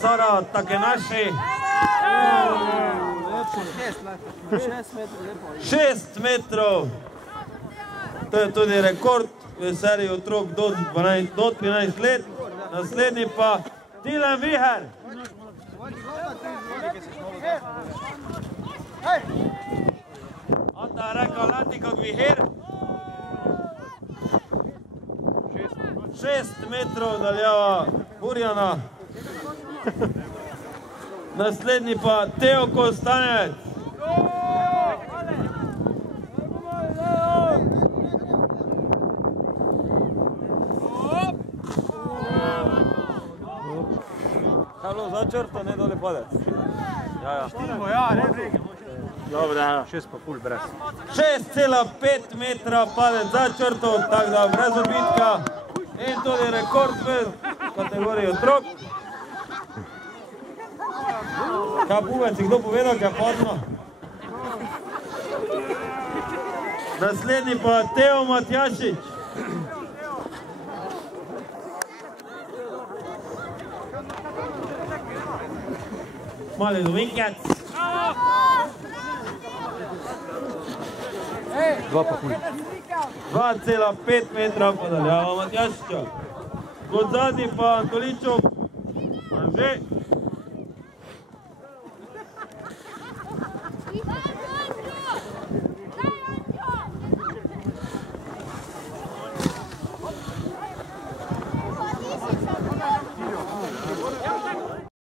Sara Takenaši. 6 metrov. To je tudi rekord v seriji otrok do 13 let. Naslednji pa Tilen Viher. Ata reka Latikog Vihir. 6 metrov daljava Burjana. Naslednji pa Teo Kostanec. Kaj je bilo za črto, ne dole padec? Ja, ne brege. Dobro, ja. 6 pa pul brez. 6,5 metra padec za črto, tako da brez odbitka. In tudi rekord v kategoriji otrok. Kaj Buvec, kdo povedal, kaj je padno? Naslednji pa Teo Matjašič. Mali Dominkac. 2,5 metra podaljava Matjašiča. Kot zadnji pa Antoličov Anže.